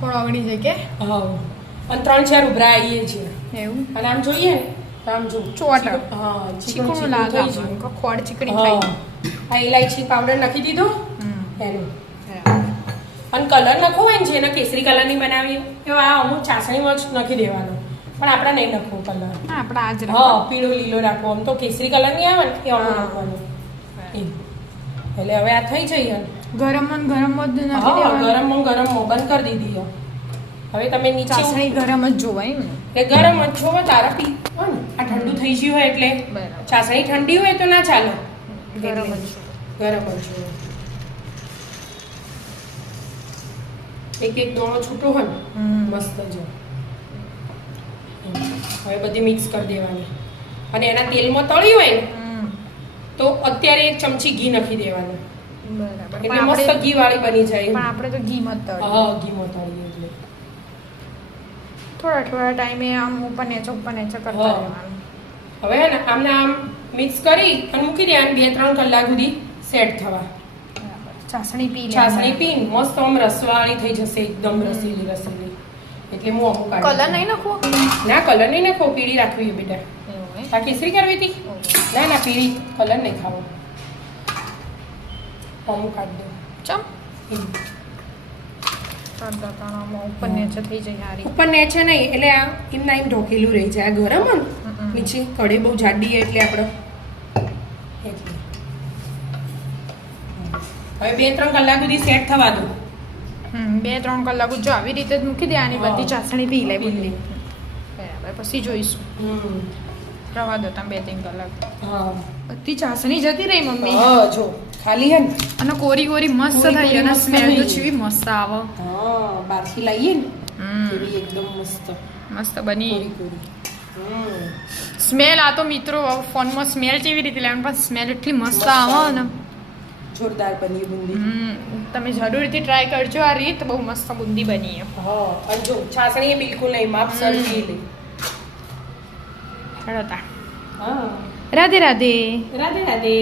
ખોળ ઓગળી જાય કે હા અને 3-4 ઉભરા આવીએ છીએ એવું અને આમ જોઈએ ને તો આમ જો ચોટ હા ચીકણું લાગે થઈ ગયું. આપણને. ખોળ ચીકણી હા થાય આ ઇલાયચી પાવડર નાખી દીધો એનું અને કલર નાખવો હોય ને જેને કેસરી કલરની બનાવી એવા આ અમુક ચાસણીમાં જ નાખી દેવાનો પણ આપણે નહીં નાખવો કલર હા આપણે આજ હા પીળો લીલો રાખવો આમ તો કેસરી કલર ની આવે ને એ અમુક નાખવાનું એમ. એટલે હવે આ થઈ જઈએ ગરમ જ નાખી હા દેવાનું ગરમ બંધ કરી દીધી હવે તમે નીચે ચાસણી ગરમ જ જોવાય ને એટલે ગરમ જ જોવો તારા પી હો ને આ ઠંડુ થઈ ગયું હોય એટલે બરાબર. ચાસણી ઠંડી હોય તો ના ચાલે ગરમ જ ગરમ જ જોવો એક દોણો છૂટો હોય ને મસ્ત જો હવે બધી મિક્સ કરી દેવાની અને એના તેલમાં તળી હોય ને તો અત્યારે 1 ચમચી ઘી નાખી દેવાનું બરાબર એટલે મસ્ત ઘી વાળી બની જાય પણ આપણે તો ઘી મત તળીએ. હા ઘીમાં તળીએ એટલે થોડા ટાઈમે આમ ઉપર નેચે કરતા હા. રહેવાનું હવે હે ને આમને આમ મિક્સ કરી અને મૂકી દેવાનું 2-3 કલાક સુધી સેટ થવા બરાબર. ચાસણી પી છાસણી પીને મસ્ત આમ રસવાળી થઈ જશે એકદમ રસીલી એટલે હું અમુક કલર નહીં નાખવો ના કલર નહીં નાખો પીળી રાખવી બેટા આ કેસરી કરવી હતી ના પીળી કલર નહીં ખાવો અમુક કાઢ દો ચમ ઉપર નેચે થઈ જાય હારી ઉપર નેચે નહીં એટલે આ એમના એમ ઢોકેલું રહી જાય આ ગરમ હોય ને નીચે કઢી બહુ જાડી એટલે આપણે એટલે હવે 2-3 કલાક સુધી સેટ થવા દો 2-3 કલાક જો આવી રીતે જ મૂકી દે આની બધી ચાસણી પી લે બુંદી બરાબર પછી જોઈશું રવા દો તમે 2-3 કલાક હા બધી ચાસણી જતી રહી મમ્મી હા જો ખાલી હે ને અને કોરી મસ્ત કોરી થઈ અને મસ્ત સ્મેલ તો થઈ. ચેવી મસ્ત આવે હા બહારથી લાવીએ ને એવી એકદમ મસ્ત મસ્ત બની કોરી સ્મેલ આ તો મિત્રો ફોનમાં સ્મેલ કેવી રીતે લેવાની પણ સ્મેલ એટલી મસ્ત આવે ને જોરદાર બની બુંદી તમે જરૂરથી ટ્રાય કરજો આ રીત બહુ મસ્ત બુંદી બની છે હા અને જો છાસણી એ બિલકુલ નહીં માપસર પી લે હેડો તા હા રાધે રાધે રાધે રાધે